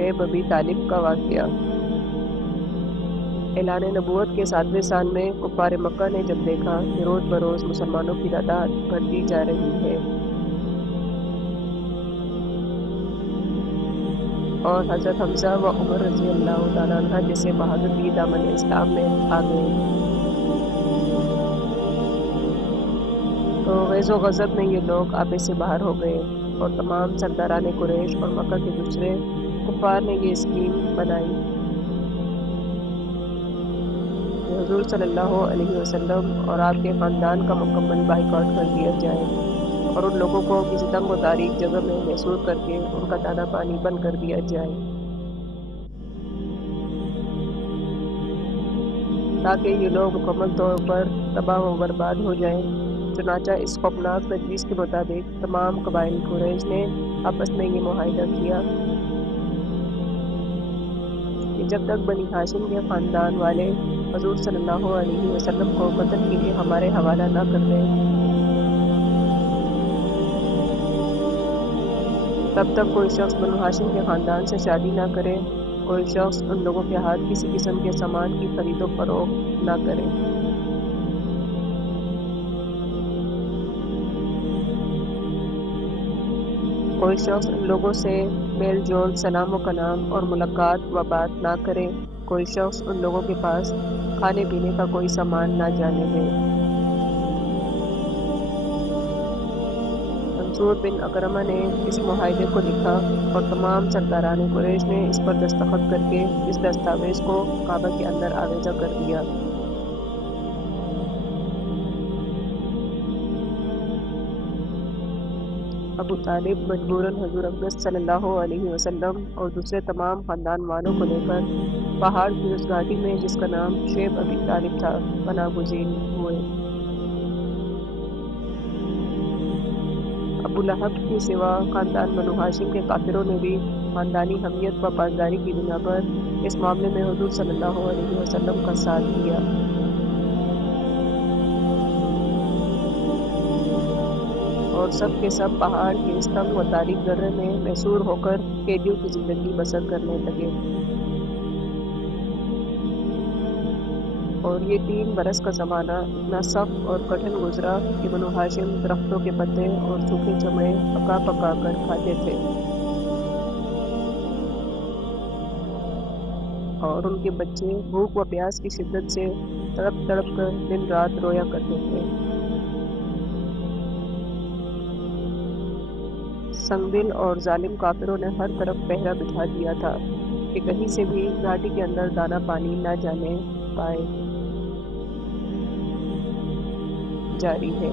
شعیب ابی طالب کا واقعہ۔ اعلان نبوت کے 7ویں سال میں کفار مکہ نے جب دیکھا کہ روز بروز مسلمانوں کی تعداد بڑھتی جا رہی ہے اور حضرت حمزہ و عمر رضی اللہ تعالیٰ عنہ جیسے بہادر بھی دامن اسلام میں آ گئے، تو غیظ و غضب میں یہ لوگ آپے سے باہر ہو گئے اور تمام سرداران قریش اور مکہ کے دوسرے کفار نے یہ اسکیم بنائی کہ حضور صلی اللہ علیہ وسلم اور آپ کے خاندان کا مکمل بائیکاٹ کر دیا جائے اور ان لوگوں کو کسی تنگ و تاریک جگہ میں محصور کر کے ان کا دانہ پانی بند کر دیا جائے تاکہ یہ لوگ مکمل طور پر تباہ و برباد ہو جائیں۔ چنانچہ اس خوفناک تجویز کے مطابق تمام قبائل قریش نے آپس میں یہ معاہدہ کیا کہ جب تک بنی ہاشم کے خاندان والے حضور صلی اللہ علیہ وسلم کو قتل کے لیے ہمارے حوالہ نہ کر دیں، تب تک کوئی شخص بنو ہاشم کے خاندان سے شادی نہ کرے، کوئی شخص ان لوگوں کے ہاتھ کسی قسم کے سامان کی خرید و فروخت نہ کرے، کوئی شخص ان لوگوں سے میل جول، سلام و کلام اور ملاقات و بات نہ کرے، کوئی شخص ان لوگوں کے پاس کھانے پینے کا کوئی سامان نہ جانے دے۔ منصور بن اکرمہ نے اس معاہدے کو لکھا اور تمام سرداران قریش نے اس پر دستخط کر کے اس دستاویز کو کعبہ کے اندر آویزہ کر دیا۔ ابو طالب مجبوراً حضور اقدس صلی اللہ علیہ وسلم اور دوسرے تمام خاندان والوں کو لے کر پہاڑ کی اس گھاٹی میں جس کا نام شعیب ابی طالب تھا پناہ گزین ہوئے۔ ابو لہب کے سوا خاندان بنو ہاشم کے کافروں نے بھی خاندانی حمیت و پاسداری کی بنا پر اس معاملے میں حضور صلی اللہ علیہ وسلم کا ساتھ دیا اور سب کے سب پہاڑ کے اس تنگ و تاریک درے میں محصور ہو کر قیدیوں کی زندگی بسر کرنے لگے، اور یہ 3 برس کا زمانہ اتنا سخت اور کٹھن گزرا کہ بنو ہاشم درختوں کے پتے اور سوکھے چمڑے پکا پکا کر کھاتے تھے اور ان کے بچے بھوک و پیاس کی شدت سے تڑپ تڑپ کر دن رات رویا کرتے تھے۔ سنگ دل اور ظالم کافروں نے ہر طرف پہرا بٹھا دیا تھا کہ کہیں سے بھی گھاٹی کے اندر دانہ پانی نہ جانے پائے۔ جاری ہے۔